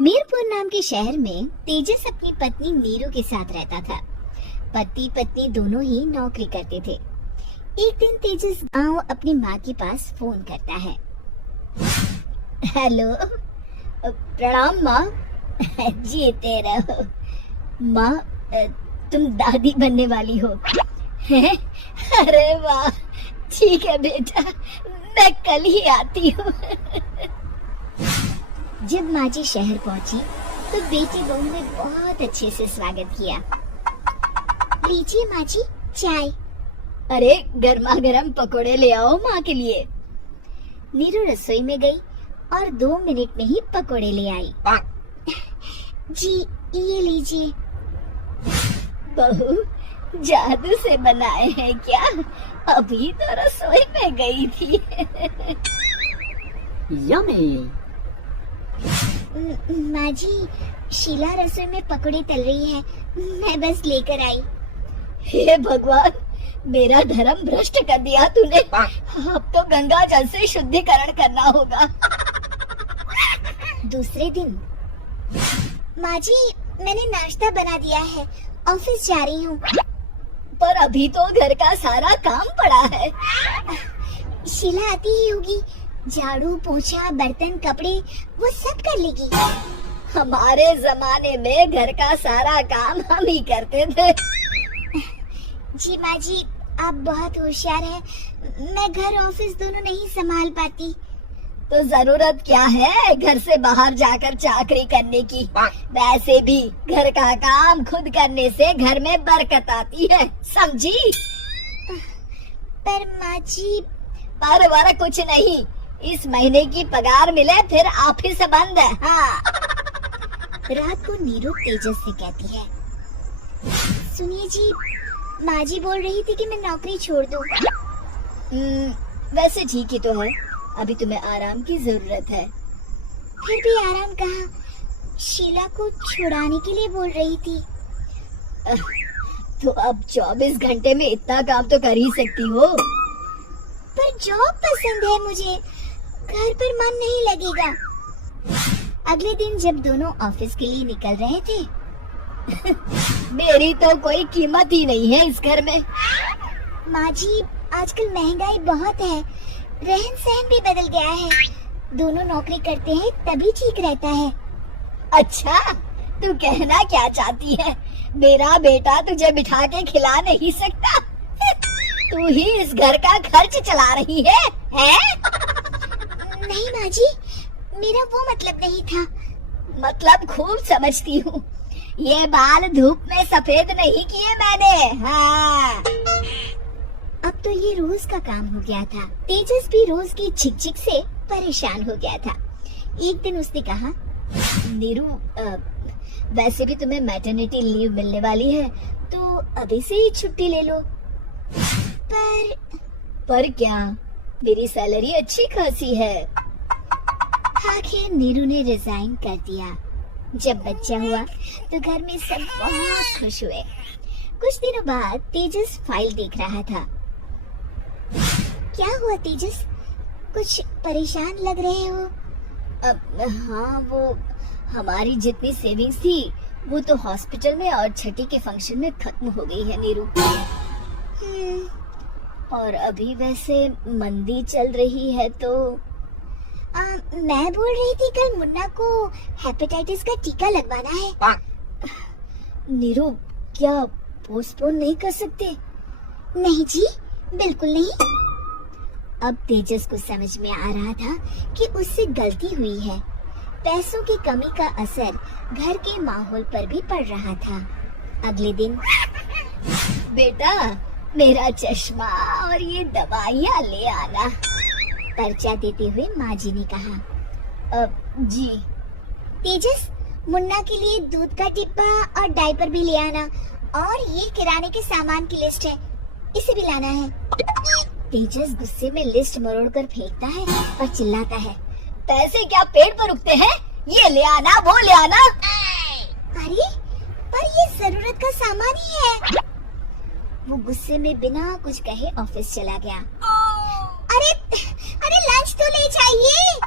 मीरपुर नाम के शहर में तेजस अपनी पत्नी नीरू के साथ रहता था। पति पत्नी दोनों ही नौकरी करते थे। एक दिन तेजस गांव अपनी माँ के पास फोन करता है। हेलो, प्रणाम माँ। जीते रहो माँ, तुम दादी बनने वाली हो हैं? अरे वाह, ठीक है बेटा, मैं कल ही आती हूँ। जब माँ जी शहर पहुँची तो बेटी बहू ने बहुत अच्छे से स्वागत किया। लीजिए माँ जी चाय। अरे गर्मा गर्म पकोड़े ले आओ माँ के लिए। नीरू रसोई में गई और 2 मिनट में ही पकोड़े ले आई। जी ये लीजिए। बहू जादू से बनाए हैं क्या? अभी तो रसोई में गई थी। यम्मी। माँ जी, शीला रसोई में पकोड़े तल रही है, मैं बस लेकर आई। हे भगवान, मेरा धर्म भ्रष्ट कर दिया तूने। अब तो गंगा जल से शुद्धिकरण करना होगा। दूसरे दिन, माँ जी मैंने नाश्ता बना दिया है, ऑफिस जा रही हूँ। पर अभी तो घर का सारा काम पड़ा है। शीला आती ही होगी, झाड़ू पोछा बर्तन कपड़े वो सब कर लेगी। हमारे जमाने में घर का सारा काम हम ही करते थे। जी माँ जी, आप बहुत होशियार हैं, मैं घर ऑफिस दोनों नहीं संभाल पाती। तो जरूरत क्या है घर से बाहर जाकर चाकरी करने की? वैसे भी घर का काम खुद करने से घर में बरकत आती है, समझी? पर माँ जी, पर कुछ नहीं, इस महीने की पगार मिले फिर ऑफिस बंद है। हाँ। रात को नीरू तेजस से कहती है, सुनिए जी, माँ जी बोल रही थी कि मैं नौकरी छोड़ दूं। वैसे ठीक ही तो है, अभी तुम्हें आराम की जरूरत है। फिर भी आराम कहाँ, शीला को छुड़ाने के लिए बोल रही थी। तो अब 24 घंटे में इतना काम तो कर ही सकती हो। पर जॉब पसंद है मुझे, घर पर मन नहीं लगेगा। अगले दिन जब दोनों ऑफिस के लिए निकल रहे थे, मेरी तो कोई कीमत ही नहीं है इस घर में। माँ जी, आजकल महंगाई बहुत है, रहन सहन भी बदल गया है। दोनों नौकरी करते हैं तभी ठीक रहता है। अच्छा, तू कहना क्या चाहती है? मेरा बेटा तुझे बिठा के खिला नहीं सकता? तू ही इस घर का खर्च चला रही है, हैं? नहीं माँ जी, मेरा वो मतलब नहीं था। मतलब खूब समझती हूँ, ये बाल धूप में सफेद नहीं किए मैंने। हाँ। अब तो ये रोज का काम हो गया था। तेजस भी रोज की झिकझिक से परेशान हो गया था। एक दिन उसने कहा, नीरू, वैसे भी तुम्हें मैटरनिटी लीव मिलने वाली है, तो अभी से ही छुट्टी ले लो। पर क्या, मेरी सैलरी अच्छी खासी है। आखिर नीरू ने रिजाइन कर दिया। जब बच्चा हुआ तो घर में सब बहुत खुश हुए। कुछ दिनों बाद तेजस फाइल देख रहा था। क्या हुआ तेजस, कुछ परेशान लग रहे हो? हाँ, वो हमारी जितनी सेविंग्स थी वो तो हॉस्पिटल में और छठी के फंक्शन में खत्म हो गई है नीरू। और अभी वैसे मंदी चल रही है तो मैं बोल रही थी कल मुन्ना को हेपेटाइटिस का टीका लगवाना है। नीरू, क्या पोस्टपोन नहीं कर सकते? नहीं जी, बिल्कुल नहीं। अब तेजस को समझ में आ रहा था कि उससे गलती हुई है। पैसों की कमी का असर घर के माहौल पर भी पड़ रहा था। अगले दिन, बेटा मेरा चश्मा और ये दवाइयाँ ले आना, पर्चा देते हुए माँ जी ने कहा। जी। तेजस, मुन्ना के लिए दूध का डिब्बा और डायपर भी ले आना, और ये किराने के सामान की लिस्ट है, इसे भी लाना है। तेजस गुस्से में लिस्ट मरोड़कर फेंकता है और चिल्लाता है, पैसे क्या पेड़ पर उगते हैं? ये ले आना, वो ले आना। अरे पर ये जरूरत का सामान ही है। वो गुस्से में बिना कुछ कहे ऑफिस चला गया। अरे अरे लंच तो ले जाइए।